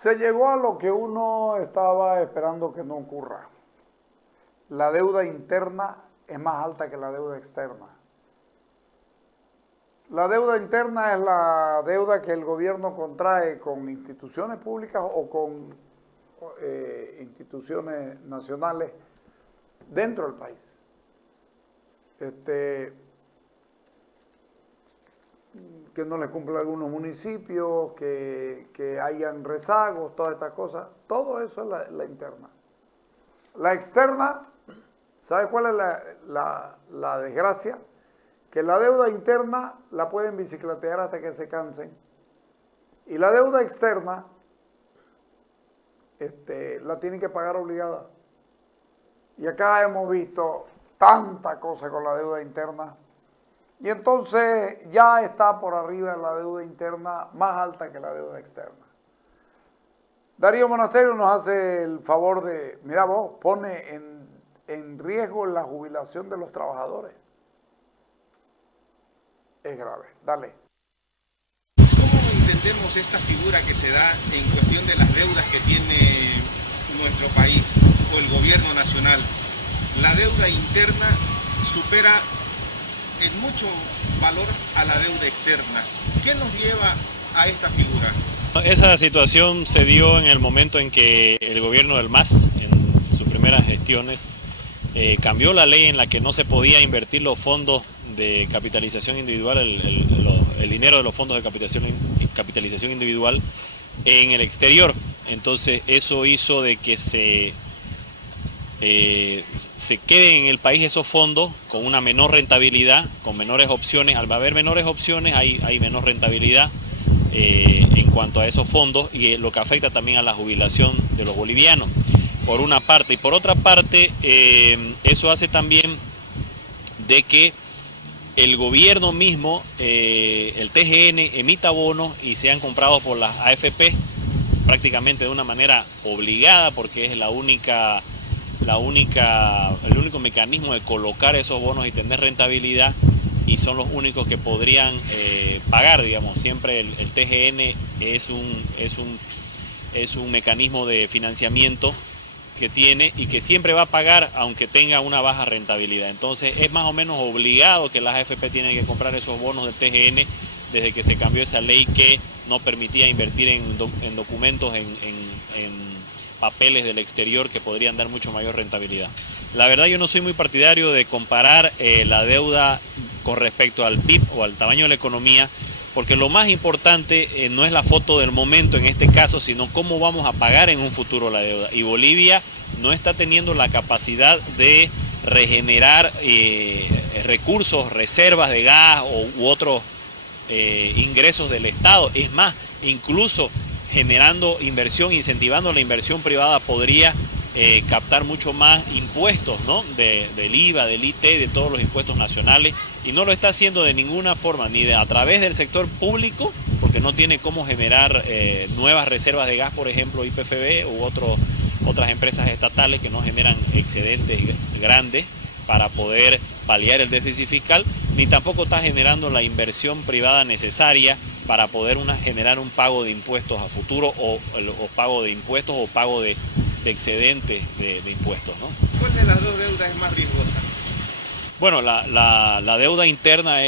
Se llegó a lo que uno estaba esperando que no ocurra. La deuda interna es más alta que la deuda externa. La deuda interna es la deuda que el gobierno contrae con instituciones públicas o con instituciones nacionales dentro del país. Que no les cumple algunos municipios, que hayan rezagos, todas estas cosas. Todo eso es la interna. La externa, ¿sabe cuál es la desgracia? Que la deuda interna la pueden bicicletear hasta que se cansen. Y la deuda externa la tienen que pagar obligada. Y acá hemos visto tanta cosa con la deuda interna. Y entonces ya está por arriba la deuda interna más alta que la deuda externa. Darío Monasterio nos hace el favor de, mira vos, pone en riesgo la jubilación de los trabajadores. Es grave. Dale. ¿Cómo entendemos esta figura que se da en cuestión de las deudas que tiene nuestro país o el gobierno nacional? La deuda interna supera en mucho valor a la deuda externa. ¿Qué nos lleva a esta figura? Esa situación se dio en el momento en que el gobierno del MAS, en sus primeras gestiones, cambió la ley en la que no se podía invertir los fondos de capitalización individual, el dinero de los fondos de capitalización individual en el exterior. Entonces eso hizo de que se queden en el país esos fondos con una menor rentabilidad, con menores opciones. Al haber menores opciones hay menor rentabilidad en cuanto a esos fondos, y lo que afecta también a la jubilación de los bolivianos, por una parte. Y por otra parte, eso hace también de que el gobierno mismo, el TGN, emita bonos y sean comprados por las AFP prácticamente de una manera obligada, porque es el único mecanismo de colocar esos bonos y tener rentabilidad, y son los únicos que podrían pagar, digamos. Siempre el TGN es un mecanismo de financiamiento que tiene y que siempre va a pagar aunque tenga una baja rentabilidad. Entonces es más o menos obligado que las AFP tienen que comprar esos bonos del TGN desde que se cambió esa ley que no permitía invertir en documentos, en papeles del exterior que podrían dar mucho mayor rentabilidad. La verdad, yo no soy muy partidario de comparar la deuda con respecto al PIB o al tamaño de la economía, porque lo más importante no es la foto del momento en este caso, sino cómo vamos a pagar en un futuro la deuda. Y Bolivia no está teniendo la capacidad de regenerar recursos, reservas de gas u otros ingresos del Estado. Es más, incluso generando inversión, incentivando la inversión privada, podría captar mucho más impuestos, ¿no? Del IVA, del IT, de todos los impuestos nacionales, y no lo está haciendo de ninguna forma, ni a través del sector público, porque no tiene cómo generar nuevas reservas de gas, por ejemplo, YPFB u otras empresas estatales que no generan excedentes grandes para poder paliar el déficit fiscal, ni tampoco está generando la inversión privada necesaria para poder generar un pago de impuestos a futuro o pago de impuestos o pago de excedentes de impuestos, ¿no? ¿Cuál de las dos deudas es más riesgosa? Bueno, la deuda interna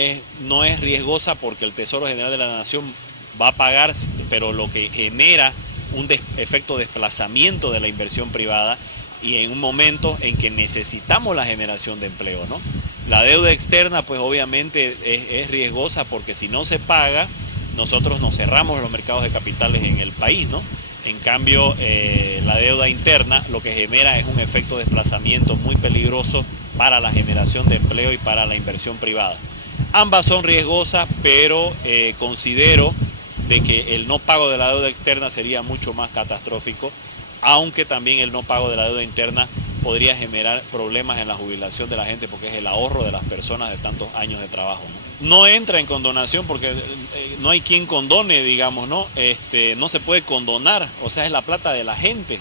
no es riesgosa porque el Tesoro General de la Nación va a pagar, pero lo que genera un efecto de desplazamiento de la inversión privada, y en un momento en que necesitamos la generación de empleo, ¿no? La deuda externa, pues obviamente es riesgosa porque si no se paga, nosotros nos cerramos los mercados de capitales en el país, ¿no? En cambio, la deuda interna lo que genera es un efecto de desplazamiento muy peligroso para la generación de empleo y para la inversión privada. Ambas son riesgosas, pero considero de que el no pago de la deuda externa sería mucho más catastrófico, aunque también el no pago de la deuda interna podría generar problemas en la jubilación de la gente, porque es el ahorro de las personas de tantos años de trabajo, ¿no? No entra en condonación porque no hay quien condone, digamos, ¿no? No se puede condonar, o sea, es la plata de la gente,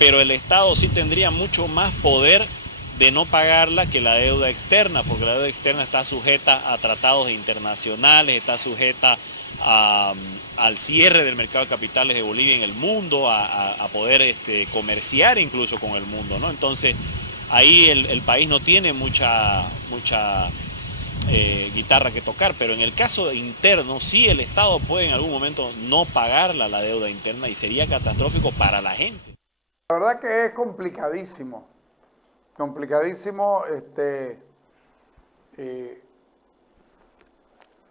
pero el Estado sí tendría mucho más poder de no pagarla que la deuda externa, porque la deuda externa está sujeta a tratados internacionales, está sujeta al cierre del mercado de capitales de Bolivia en el mundo, a poder comerciar incluso con el mundo, ¿no? Entonces, ahí el país no tiene mucha guitarra que tocar, pero en el caso interno, sí el Estado puede en algún momento no pagar la deuda interna y sería catastrófico para la gente. La verdad que es complicadísimo, complicadísimo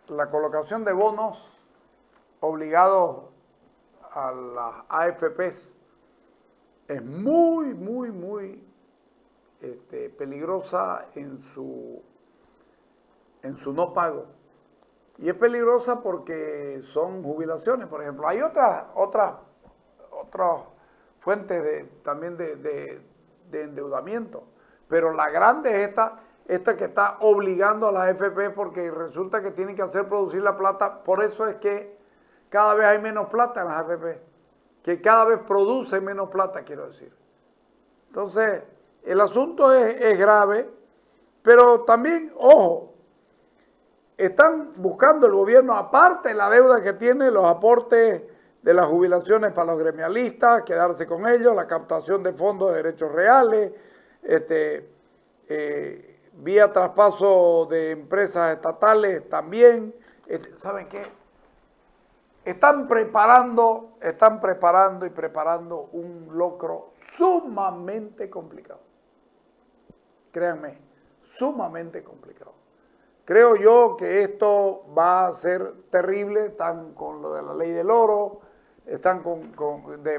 la colocación de bonos obligados a las AFPs es muy peligrosa en su no pago. Y es peligrosa porque son jubilaciones, por ejemplo. Hay otras fuentes también de endeudamiento, pero la grande es esta que está obligando a las AFP porque resulta que tienen que hacer producir la plata. Por eso es que cada vez hay menos plata en las AFP, que cada vez producen menos plata, quiero decir. Entonces, el asunto es grave, pero también, ojo, están buscando el gobierno, aparte de la deuda que tiene, los aportes de las jubilaciones para los gremialistas, quedarse con ellos, la captación de fondos de derechos reales, vía traspaso de empresas estatales también. ¿Saben qué? Están preparando un locro sumamente complicado. Créanme, sumamente complicado. Creo yo que esto va a ser terrible. Están con lo de la ley del oro, están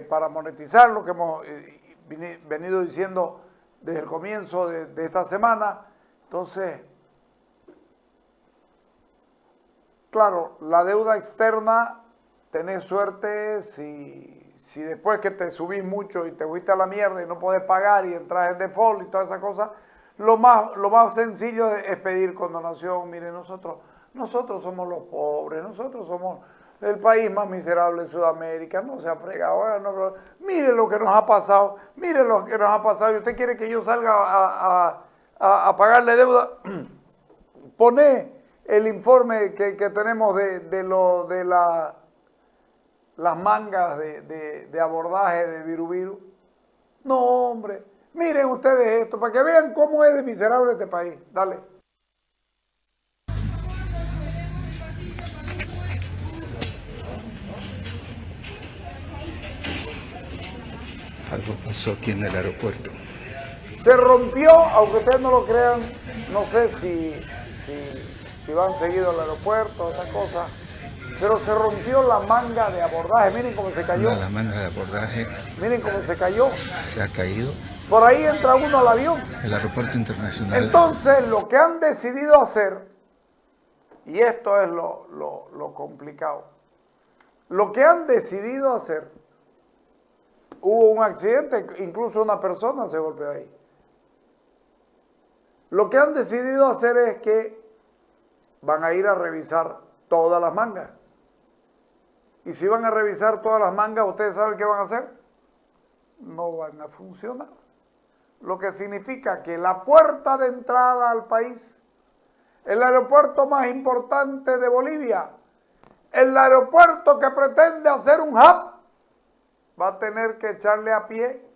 para monetizar lo que hemos venido diciendo desde el comienzo de esta semana. Entonces, claro, la deuda externa, tenés suerte si después que te subís mucho y te fuiste a la mierda y no podés pagar y entras en default y todas esas cosas, lo más sencillo es pedir condonación. Mire, nosotros somos los pobres, nosotros somos el país más miserable de Sudamérica, no se ha fregado. Mire lo que nos ha pasado, mire lo que nos ha pasado. ¿Y usted quiere que yo salga a pagarle deuda? Poné el informe que tenemos de las mangas de abordaje de Viru. No, hombre. Miren ustedes esto, para que vean cómo es de miserable este país. Dale. Algo pasó aquí en el aeropuerto. Se rompió, aunque ustedes no lo crean, no sé si van seguido al aeropuerto, esa cosa, pero se rompió la manga de abordaje. Miren cómo se cayó. La manga de abordaje. Miren cómo se cayó. Se ha caído. Por ahí entra uno al avión. El aeropuerto internacional. Entonces, lo que han decidido hacer, y esto es lo complicado, lo que han decidido hacer, hubo un accidente, incluso una persona se golpeó ahí. Lo que han decidido hacer es que van a ir a revisar todas las mangas. Y si van a revisar todas las mangas, ¿ustedes saben qué van a hacer? No van a funcionar. Lo que significa que la puerta de entrada al país, el aeropuerto más importante de Bolivia, el aeropuerto que pretende hacer un hub, va a tener que echarle a pie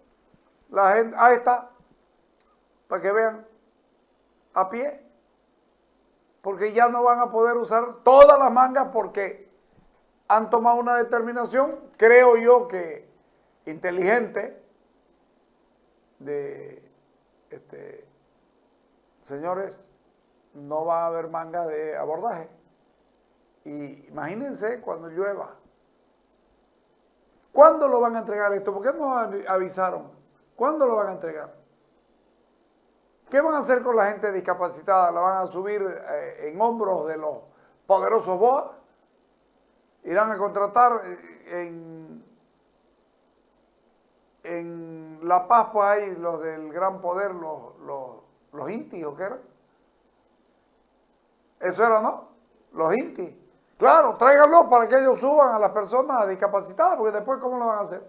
la gente. Ahí está, para que vean, a pie, porque ya no van a poder usar todas las mangas porque han tomado una determinación, creo yo que inteligente, señores, no va a haber manga de abordaje. Y imagínense cuando llueva. ¿Cuándo lo van a entregar esto? ¿Por qué no avisaron? ¿Cuándo lo van a entregar? ¿Qué van a hacer con la gente discapacitada? ¿La van a subir en hombros de los poderosos BOA? ¿Irán a contratar en La Paz, pues hay los del gran poder, los intis, ¿o qué era? Eso era, ¿no? Los intis. Claro, tráiganlos para que ellos suban a las personas discapacitadas, porque después, ¿cómo lo van a hacer?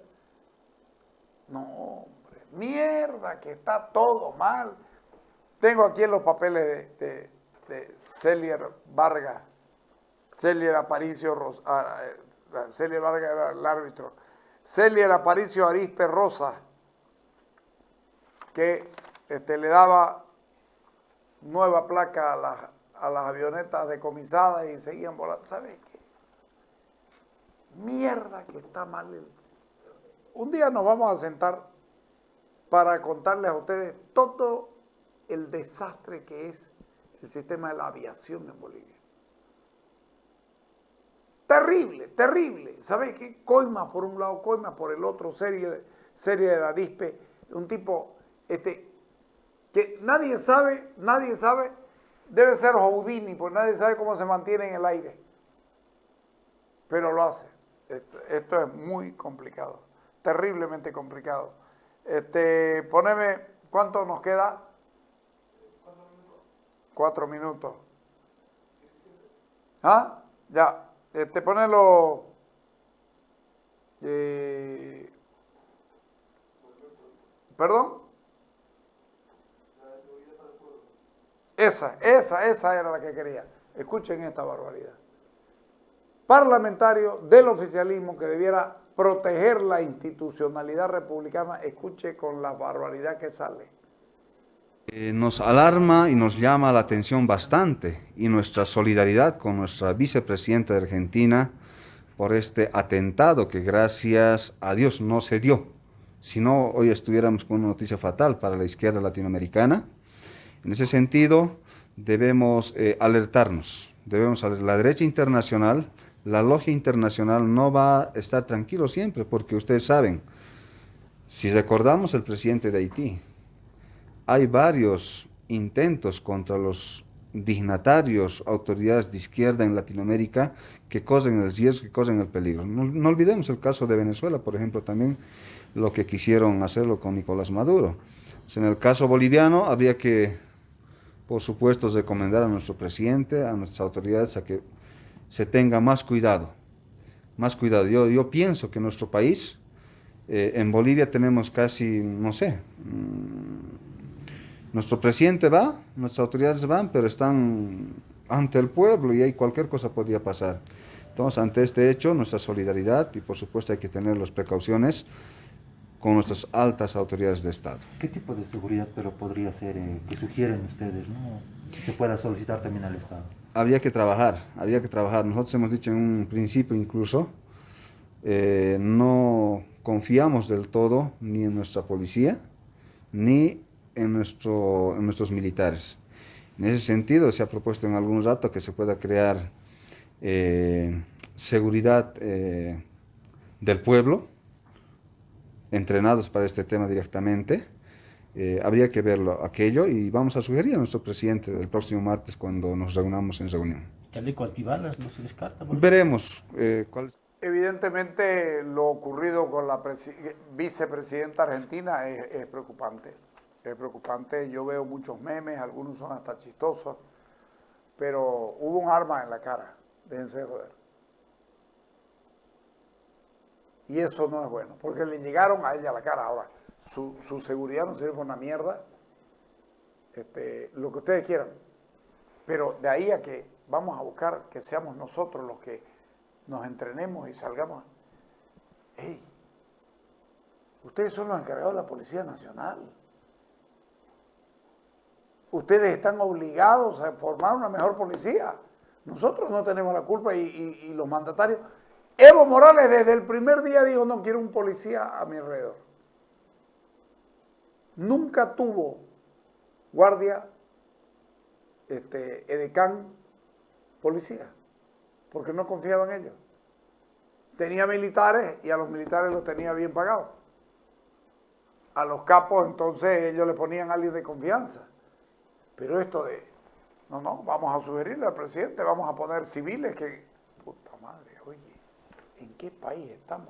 No, hombre, mierda, que está todo mal. Tengo aquí en los papeles de Celier Vargas, Celia Aparicio, Celia Vargas era el árbitro. Celia Aparicio Arispe Rosa, que le daba nueva placa a las avionetas decomisadas y seguían volando. ¿Sabes qué? Mierda que está mal. Un día nos vamos a sentar para contarles a ustedes todo el desastre que es el sistema de la aviación en Bolivia. Terrible, terrible. ¿Sabes qué? Coimas por un lado, Coimas por el otro, serie de Arispe, un tipo que nadie sabe, debe ser Houdini, pues nadie sabe cómo se mantiene en el aire. Pero lo hace. Esto es muy complicado, terriblemente complicado. Poneme, ¿cuánto nos queda? 4 minutos. ¿Ah? Ya. Ponelo. ¿Perdón? Esa era la que quería. Escuchen esta barbaridad. Parlamentario del oficialismo que debiera proteger la institucionalidad republicana, escuche con la barbaridad que sale. Nos alarma y nos llama la atención bastante y nuestra solidaridad con nuestra vicepresidenta de Argentina por este atentado que gracias a Dios no se dio. Si no, hoy estuviéramos con una noticia fatal para la izquierda latinoamericana. En ese sentido, debemos alertarnos, la derecha internacional, la logia internacional no va a estar tranquilo siempre, porque ustedes saben, si recordamos el presidente de Haití, hay varios intentos contra los dignatarios, autoridades de izquierda en Latinoamérica que corren el riesgo, que corren el peligro. No olvidemos el caso de Venezuela, por ejemplo, también lo que quisieron hacerlo con Nicolás Maduro. Pues en el caso boliviano habría que, por supuesto, recomendar a nuestro presidente, a nuestras autoridades, a que se tenga más cuidado. Más cuidado. Yo pienso que en nuestro país, en Bolivia tenemos casi, no sé, nuestro presidente va, nuestras autoridades van, pero están ante el pueblo y ahí cualquier cosa podría pasar. Entonces, ante este hecho, nuestra solidaridad y por supuesto hay que tener las precauciones con nuestras altas autoridades de Estado. ¿Qué tipo de seguridad pero podría ser que sugieren ustedes, ¿no? Que se pueda solicitar también al Estado? Habría que trabajar. Nosotros hemos dicho en un principio incluso, no confiamos del todo ni en nuestra policía, ni en nuestros militares. En ese sentido, se ha propuesto en algún rato que se pueda crear seguridad del pueblo, entrenados para este tema directamente. Habría que verlo aquello y vamos a sugerir a nuestro presidente el próximo martes cuando nos reunamos en reunión. ¿Chaleco antibalas no se descarta? Veremos cuál es. Evidentemente lo ocurrido con la vicepresidenta argentina es preocupante. Es preocupante, yo veo muchos memes, algunos son hasta chistosos, pero hubo un arma en la cara, déjense de joder. Y eso no es bueno, porque le llegaron a ella a la cara. Ahora, su seguridad no sirve para una mierda, lo que ustedes quieran. Pero de ahí a que vamos a buscar que seamos nosotros los que nos entrenemos y salgamos. ¡Ey! Ustedes son los encargados de la Policía Nacional. Ustedes están obligados a formar una mejor policía. Nosotros no tenemos la culpa y los mandatarios. Evo Morales desde el primer día dijo, no quiero un policía a mi alrededor. Nunca tuvo guardia, edecán, policía, porque no confiaba en ellos. Tenía militares y a los militares los tenía bien pagados. A los capos entonces ellos le ponían a alguien de confianza. Pero esto de, no, vamos a sugerirle al presidente, vamos a poner civiles que, puta madre, oye, ¿en qué país estamos?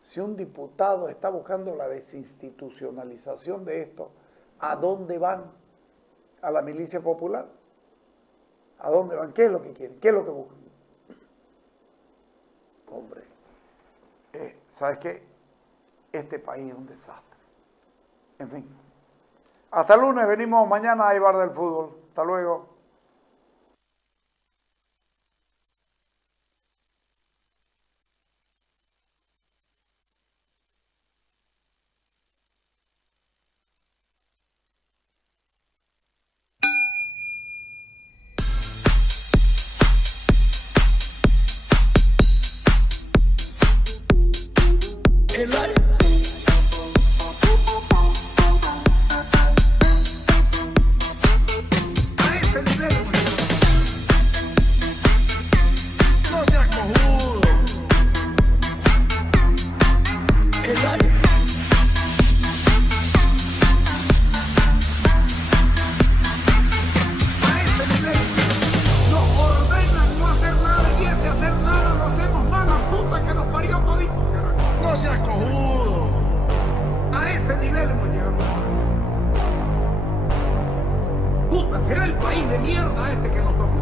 Si un diputado está buscando la desinstitucionalización de esto, ¿a dónde van? ¿A la milicia popular? ¿A dónde van? ¿Qué es lo que quieren? ¿Qué es lo que buscan? Hombre, ¿sabes qué? Este país es un desastre. En fin. Hasta el lunes, venimos mañana a Ibar del Fútbol. Hasta luego. estamos llegando. Puta, será el país de mierda este que nos tocó.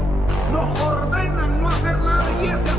Nos ordenan no hacer nada y ese